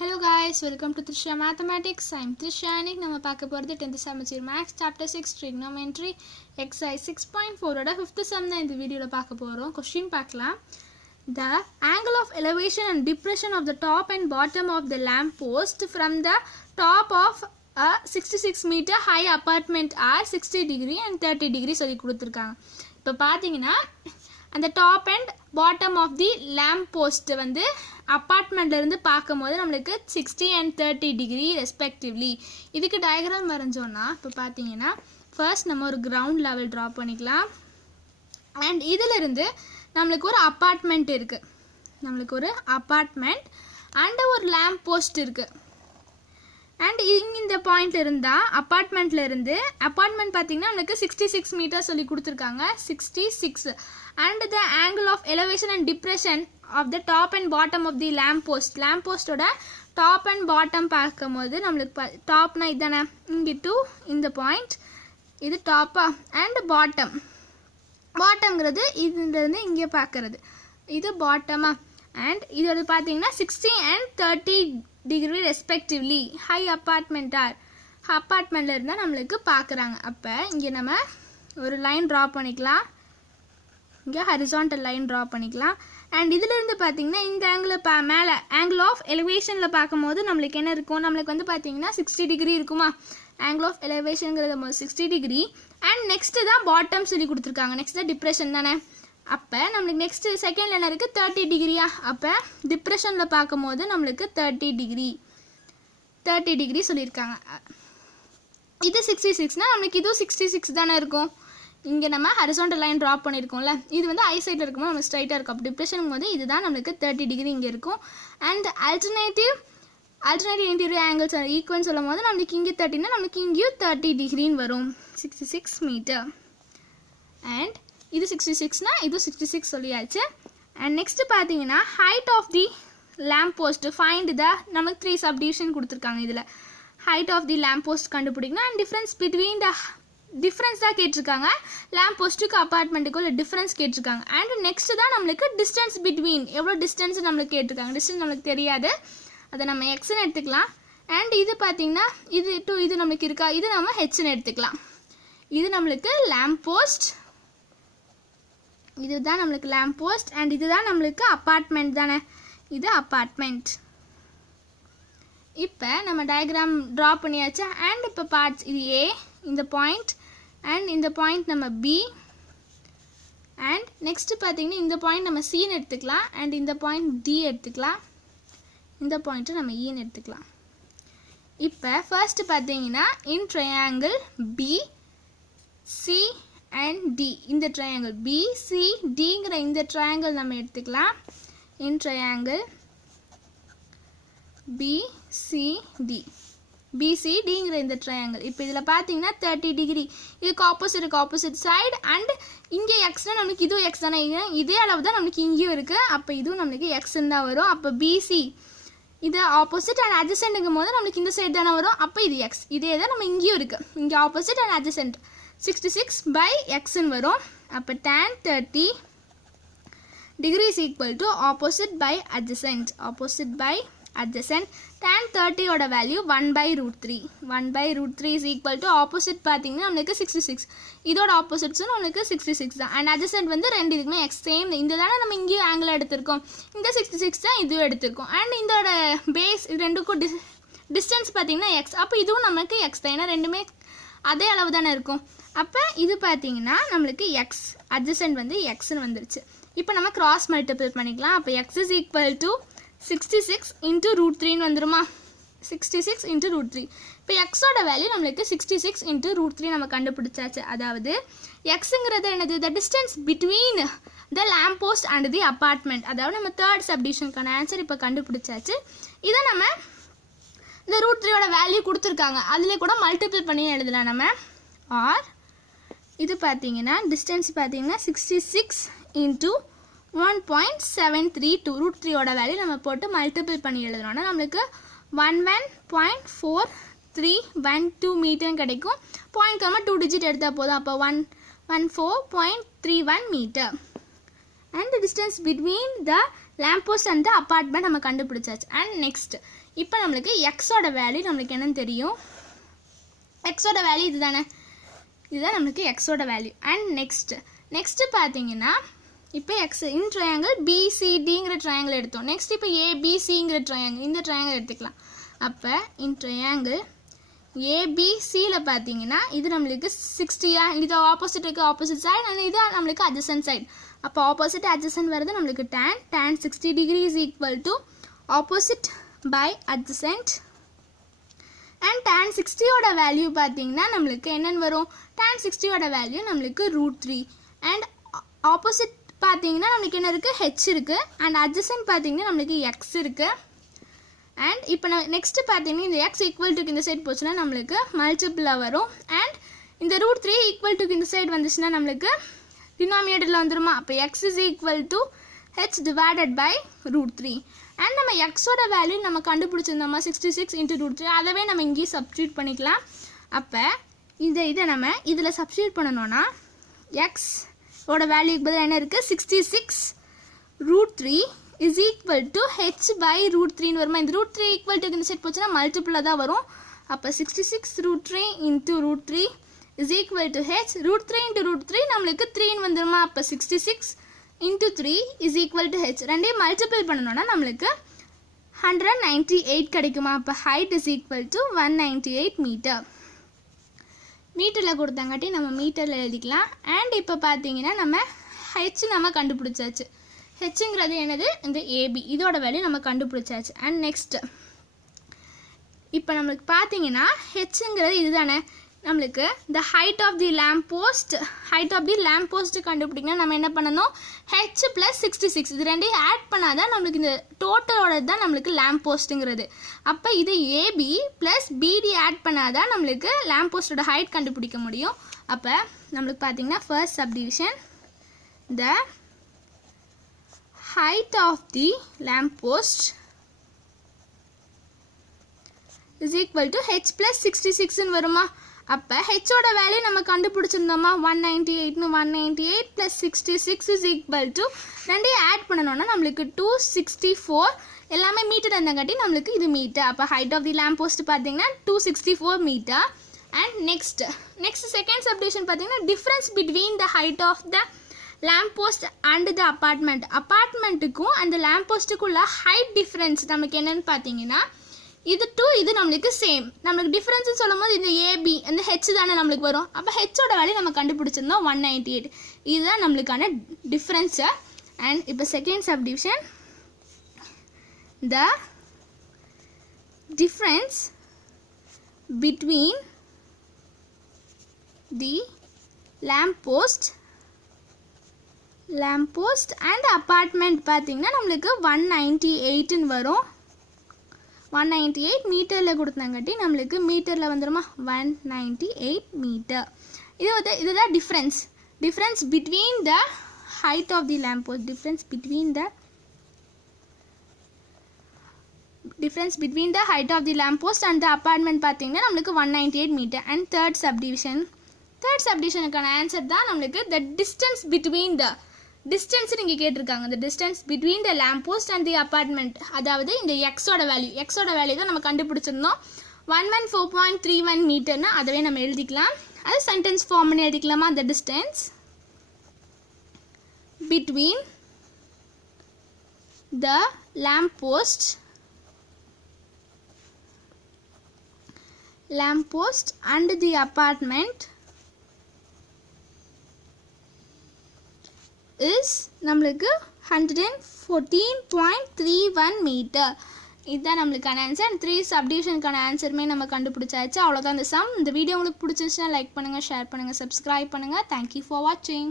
Hello guys, welcome to Trisha Mathematics. I'm Trisha. இன்னைக்கு நம்ம பார்க்க போறது 10th semester Maths chapter 6 trigonometry exercise 6.4 ஓட 5th sum தான் இந்த வீடியோல பார்க்க போறோம். क्वेश्चन பார்க்கலாம். The angle of elevation and depression of the top and bottom of the lamp post from the top of a 66 meter high apartment are 60 degree and 30 degree சொல்லி கொடுத்திருக்காங்க. இப்போ பாத்தீங்கன்னா அந்த top and bottom of the lamp post வந்து அப்பார்ட்மெண்ட்ல இருந்து பார்க்கும்போது நம்மளுக்கு 60 and 30 டிகிரி ரெஸ்பெக்டிவ்லி. இதுக்கு டயக்ராம் வரைஞ்சோன்னா இப்போ பார்த்தீங்கன்னா ஃபர்ஸ்ட் நம்ம ஒரு கிரவுண்ட் லெவல் ட்ரா பண்ணிக்கலாம். அண்ட் இதிலிருந்து நம்மளுக்கு ஒரு அப்பார்ட்மெண்ட் இருக்குது. நம்மளுக்கு ஒரு அப்பார்ட்மெண்ட் அண்ட் ஒரு லேம்ப் போஸ்ட் இருக்குது. அண்ட் இந்த பாயிண்ட் இருந்தால் அப்பார்ட்மெண்ட்ல இருந்து அப்பார்ட்மெண்ட் பார்த்தீங்கன்னா நம்மளுக்கு 66 மீட்டர் சொல்லி கொடுத்துருக்காங்க. 66 and the angle of elevation and depression of the top and bottom of the lamp post ஓட டாப் அண்ட் பாட்டம் பார்க்கும்போது நம்மளுக்கு டாப்னா இதுதானே, இங்கே டு இந்த பாயிண்ட் இது டாப்பா அண்ட் பாட்டம்ங்கிறது இதுலேருந்து இங்கே பார்க்கறது இது பாட்டமா. அண்ட் இதோட பார்த்தீங்கன்னா 60 and 30 டிகிரி ரெஸ்பெக்டிவ்லி ஹை அப்பார்ட்மெண்ட்டில் இருந்தால் நம்மளுக்கு பார்க்குறாங்க. அப்போ இங்கே நம்ம ஒரு லைன் ட்ரா பண்ணிக்கலாம். இங்கே ஹரிசான்டல் லைன் ட்ரா பண்ணிக்கலாம். அண்ட் இதிலிருந்து பார்த்தீங்கன்னா இந்த ஆங்கிள் மேலே ஆங்கிள் ஆஃப் எலிவேஷனில் பார்க்கும்போது நம்மளுக்கு என்ன இருக்கும், நம்மளுக்கு வந்து பார்த்தீங்கன்னா 60 டிகிரி இருக்குமா. ஆங்கிள் ஆஃப் எலிவேஷனுங்கிறது 60 டிகிரி. அண்ட் நெக்ஸ்ட்டு தான் பாட்டம் சொல்லி கொடுத்துருக்காங்க. நெக்ஸ்ட் தான் டிப்ரெஷன் தானே. அப்போ நம்மளுக்கு நெக்ஸ்ட்டு செகண்டில் என்ன இருக்குது 30 டிகிரியா. அப்போ டிப்ரெஷனில் பார்க்கும்போது நம்மளுக்கு 30 டிகிரி சொல்லியிருக்காங்க. இது 66னால் நம்மளுக்கு இதுவும் 66 தானே இருக்கும். இங்கே நம்ம ஹரிசான்டல் லைன் ட்ராப் பண்ணியிருக்கோம்ல, இது வந்து ஐ சைடில் இருக்கும்போது நம்ம ஸ்ட்ரைட்டாக இருக்கும். அப்போ டிப்ரெஷன் போது இதுதான் நம்மளுக்கு 30 டிகிரி இங்கே இருக்கும். And alternative interior angles equal சொல்லும் போது நம்மளுக்கு இங்கே 30னா நம்மளுக்கு இங்கேயும் 30 டிகிரின்னு வரும். 66 மீட்டர். அண்ட் இது 66னா இது 66 சொல்லியாச்சு. அண்ட் நெக்ஸ்ட் பார்த்தீங்கன்னா height of the lamp post find the நமக்கு 3 சப்டிவிஷன் கொடுத்துருக்காங்க. இதில் height of the lamp post கண்டுபிடிக்கணும். And difference between the difference தான் கேட்டிருக்காங்க. லேம்ப் போஸ்ட்டுக்கு அப்பார்ட்மெண்ட்டுக்கு உள்ள டிஃப்ரென்ஸ் கேட்டிருக்காங்க. அண்ட் நெக்ஸ்ட் தான் நம்மளுக்கு டிஸ்டன்ஸ் பிட்வீன் எவ்வளோ டிஸ்டன்ஸ் நம்மளுக்கு கேட்டிருக்காங்க. டிஸ்டன்ஸ் நம்மளுக்கு தெரியாது, அதை நம்ம எக்ஸ்ன்னு எடுத்துக்கலாம். அண்ட் இது பார்த்தீங்கன்னா இது டு இது நம்மளுக்கு இருக்கா, இது நம்ம ஹெச்ன்னு எடுத்துக்கலாம். இது நம்மளுக்கு லேம்ப் போஸ்ட், இதுதான் நம்மளுக்கு லேம்ப் போஸ்ட். அண்ட் இதுதான் நம்மளுக்கு அப்பார்ட்மெண்ட் தானே, இது அப்பார்ட்மெண்ட். இப்போ நம்ம டயக்ராம் ட்ரா பண்ணியாச்சு. அண்ட் இப்போ பார்ட்ஸ் இது ஏ, இந்த பாயிண்ட் அண்ட் இந்த பாயிண்ட் நம்ம பி. அண்ட் நெக்ஸ்ட் பார்த்தீங்கன்னா இந்த பாயிண்ட் நம்ம சின்னு எடுத்துக்கலாம். அண்ட் இந்த பாயிண்ட் டி எடுத்துக்கலாம். இந்த பாயிண்ட்டை நம்ம ஈன்னு எடுத்துக்கலாம். இப்போ ஃபர்ஸ்ட் பார்த்தீங்கன்னா in triangle B C and D, இந்த ட்ரையாங்கிள் பி சி டிங்கிற இந்த ட்ரையாங்கிள் நம்ம எடுத்துக்கலாம். In triangle B C D, பிசிடிங்கிற இந்த ட்ரையாங்கிள். இப்போ இதில் பார்த்தீங்கன்னா 30 டிகிரி, இதுக்கு ஆப்போசிட் சைடு. அண்ட் இங்கே எக்ஸ்னா நம்மளுக்கு இதுவும் எக்ஸ் தானே, இதே அளவு தான் நம்மளுக்கு இங்கேயும் இருக்குது. அப்போ இதுவும் நம்மளுக்கு எக்ஸ்ன்னு தான் வரும். அப்போ பிசி இது ஆப்போசிட் அண்ட் அட்ஜசென்ட்டுங்கும் போது நம்மளுக்கு இந்த சைடு தானே வரும். அப்போ இது எக்ஸ், இதே தான் நம்ம இங்கேயும் இருக்குது. இங்கே ஆப்போசிட் அண்ட் அட்ஜசென்ட் 66/xன்னு வரும். அப்போ tan 30 degree is equal to opposite by adjacent. tan 30 ஓட value 1/√3. 1/√3 is equal to opposite பார்த்தீங்கன்னா நம்மளுக்கு 66, இதோட ஆப்போசிட்ஸும் நம்மளுக்கு 66 தான். அண்ட் அட்ஜசென்ட் வந்து ரெண்டு இதுக்குமே எக்ஸ் சேம். இந்த தானே நம்ம இங்கேயும் ஆங்கிள் எடுத்திருக்கோம், இந்த 66 தான் இதுவும் எடுத்திருக்கோம். அண்ட் இதோட பேஸ் இது ரெண்டுக்கும் டிஸ்டன்ஸ் பார்த்தீங்கன்னா எக்ஸ். அப்போ இதுவும் நமக்கு எக்ஸ் தான், ஏன்னா ரெண்டுமே அதே அளவு தானே இருக்கும். அப்போ இது பார்த்தீங்கன்னா நம்மளுக்கு எக்ஸ், அட்ஜசென்ட் வந்து எக்ஸ்ன்னு வந்துருச்சு. இப்போ நம்ம கிராஸ் மல்டிபிள் பண்ணிக்கலாம். அப்போ X is equal to 66 into √3 வந்துருமா. 66 into √3. இப்போ எக்ஸோட வேல்யூ நம்மளுக்கு 66 into √3 நம்ம கண்டுபிடிச்சாச்சு. அதாவது எக்ஸுங்கிறது என்னது, the distance between the lamp post and the apartment. அதாவது நம்ம தேர்ட் சப்டிவிஷனுக்கான ஆன்சர் இப்போ கண்டுபிடிச்சாச்சு. இதை நம்ம இந்த √3யோட வேல்யூ கொடுத்துருக்காங்க, அதிலே கூட மல்டிபிள் பண்ணி எழுதலாம் நம்ம. ஆர் இது பார்த்தீங்கன்னா டிஸ்டன்ஸ் பார்த்தீங்கன்னா 66 into 1.732 √3யோட வேல்யூ நம்ம போட்டு மல்டிபிள் பண்ணி எழுதுறோம்னா நம்மளுக்கு 11.4312 மீட்டர் கிடைக்கும். பாயிண்ட் 2 டிஜிட் எடுத்தால் போதும். அப்போ 114.31 metre. And distance between the lamp post and the apartment நம்ம கண்டுபிடிச்சாச்சு. அண்ட் நெக்ஸ்ட் இப்போ நம்மளுக்கு எக்ஸோட வேல்யூ நம்மளுக்கு என்னன்னு தெரியும். எக்ஸோட வேல்யூ இதுதானே, இதுதான் நம்மளுக்கு எக்ஸோட வேல்யூ. அண்ட் நெக்ஸ்ட்டு பார்த்தீங்கன்னா இப்போ எக்ஸ் இன் ட்ரையாங்கிள் பிசிடிங்கிற ட்ரையாங்கிள் எடுத்தோம். நெக்ஸ்ட் இப்போ ஏபிசிங்கிற ட்ரையாங்கிள், இந்த ட்ரையாங்கிள் எடுத்துக்கலாம். அப்போ இன் ட்ரையாங்கிள் ஏபிசியில் பார்த்தீங்கன்னா இது நம்மளுக்கு 60, இது ஆப்போசிட்டுக்கு ஆப்போசிட் சைடு, அண்ட் இது நம்மளுக்கு அட்ஜசன்ட் சைடு. அப்போ ஆப்போசிட் அட்ஜசன்ட் வருது நம்மளுக்கு tan 60 degree is equal to opposite by adjacent. And tan 60யோட வேல்யூ பார்த்தீங்கன்னா நம்மளுக்கு என்னென்னு வரும், tan 60யோட வேல்யூ நம்மளுக்கு √3. அண்ட் ஆப்போசிட் பார்த்தீங்கன்னா நம்மளுக்கு என்ன இருக்குது, ஹெச் இருக்குது. அண்ட் அட்ஜசன்ட் பார்த்தீங்கன்னா நம்மளுக்கு எக்ஸ் இருக்குது. அண்ட் இப்போ நெக்ஸ்ட்டு பார்த்தீங்கன்னா இந்த எக்ஸ் ஈக்குவல் டுக்கு இந்த சைடு போச்சுன்னா நம்மளுக்கு மல்டிபிளாக வரும். அண்ட் இந்த √3 ஈக்குவல் டுக்கு இந்த சைடு வந்துச்சுன்னா நம்மளுக்கு டினாமினேட்டரில் வந்துருமா. அப்போ X is equal to H divided by √3. And நம்ம எக்ஸோட வேல்யூ நம்ம கண்டுபிடிச்சிருந்தோமா 66 × √3, அதவே நம்ம இங்கேயும் சப்ஸ்டியூட் பண்ணிக்கலாம். அப்போ இதை நம்ம இதில் சப்ஸ்டியூட் பண்ணணும்னா எக்ஸோட வேல்யூக்கு பதில் என்ன இருக்குது, 66 √3 is equal to H by √3ன்னு வருமா. இந்த √3 ஈக்குவல் டு இந்த சைட் போச்சுன்னா மல்டிபிளாக தான் வரும். அப்போ 66 √3 × √3 இஸ் ஈக்குவல் டு ஹெச். √3 × √3 நம்மளுக்கு 3ன்னு வந்துருமா. அப்போ 66 × 3 இஸ் ஈக்குவல் டு ஹெச். ரெண்டையும் மல்டிபிள் பண்ணணும்னா நம்மளுக்கு 198 கிடைக்குமா. அப்போ height is equal to 198 metre. மீட்டரில் கொடுத்தாங்காட்டி நம்ம மீட்டரில் எழுதிக்கலாம். அண்ட் இப்போ பார்த்தீங்கன்னா நம்ம ஹெச் நம்ம கண்டுபிடிச்சாச்சு. ஹெச்ங்கிறது என்னது, இந்த ஏபி, இதோட வேல்யூ நம்ம கண்டுபிடிச்சாச்சு. அண்ட் நெக்ஸ்ட்டு இப்போ நம்மளுக்கு பார்த்தீங்கன்னா ஹெச்ங்கிறது இதுதானே, நம்மளுக்கு இந்த height of the lamp post கண்டுபிடிக்கணும். நம்ம என்ன பண்ணணும், ஹெச் ப்ளஸ் 66 இது ரெண்டையும் ஆட் பண்ணாதான் நம்மளுக்கு இந்த டோட்டலோட தான் நம்மளுக்கு லேம்ப் போஸ்ட்டுங்கிறது. அப்போ இது ஏபி ப்ளஸ் பிடி ஆட் பண்ணாதான் நம்மளுக்கு லேம்ப் போஸ்ட்டோட ஹைட் கண்டுபிடிக்க முடியும். அப்போ நம்மளுக்கு பார்த்தீங்கன்னா first subdivision, the height of the lamp post is equal to h plus 66 ன்னு வருமா. அப்போ ஹெச்சோட வேல்யூ நம்ம கண்டுபிடிச்சிருந்தோமா 198 198 plus 66 is equal to ரெண்டையும் ஆட் பண்ணணும்னா நம்மளுக்கு 264, எல்லாமே மீட்டர் இருந்தாங்காட்டி நம்மளுக்கு இது மீட்டர். அப்போ height of the lamp post பார்த்தீங்கன்னா 264 metre. And next second subdivision பார்த்தீங்கன்னா difference between the height of the lamp post and the அப்பார்ட்மெண்ட்டுக்கும் அந்த லேம்ப் போஸ்ட்டுக்குள்ள ஹைட் டிஃப்ரென்ஸ் நமக்கு என்னென்னு பார்த்தீங்கன்னா இது நம்மளுக்கு சேம். நம்மளுக்கு டிஃப்ரென்ஸ்னு சொல்லும் போது இந்த ஏபி அந்த ஹெச் தானே நம்மளுக்கு வரும். அப்போ ஹெச்சோட வேல்யூ நம்ம கண்டுபிடிச்சிருந்தோம் 198, இதுதான் நம்மளுக்கான டிஃப்ரென்ஸு. அண்ட் இப்போ second subdivision, the difference between the lamp post and apartment பார்த்தீங்கன்னா நம்மளுக்கு 198ன்னு வரும். 198 மீட்டரில் கொடுத்தாங்காட்டி நம்மளுக்கு மீட்டரில் வந்துடுமா 198 மீட்டர். இதுதான் difference between the height of the lamp post, difference between the height of the lamp post and the apartment பார்த்தீங்கன்னா நம்மளுக்கு 198 மீட்டர். அண்ட் தேர்ட் சப்டிவிஷனுக்கான ஆன்சர் தான் நம்மளுக்கு த டிஸ்டன்ஸ் டிஸ்டன்ஸ் நீங்கள் கேட்டிருக்காங்க. இந்த distance between the lamp post and the apartment, அதாவது இந்த எக்ஸோட வேல்யூ தான் நம்ம கண்டுபிடிச்சிருந்தோம் 114.31 மீட்டர்னு, அதவே நம்ம எழுதிக்கலாம். அது சென்டென்ஸ் ஃபார்ம் பண்ணி எழுதிக்கலாமா. The distance between the lamp post and the apartment is நம்மளுக்கு 114.31 மீட்டர். இதுதான் நம்மளுக்கான ஆன்சர். 3 சப்டிவிஷனுக்கான ஆன்சருமே நம்ம கண்டுபிடிச்சாச்சு. அவ்வளோதான் இந்த சம். இந்த வீடியோ உங்களுக்கு பிடிச்சிருச்சுன்னா லைக் பண்ணுங்கள், ஷேர் பண்ணுங்கள், சப்ஸ்கிரைப் பண்ணுங்கள். தேங்க்யூ ஃபார் வாட்சிங்.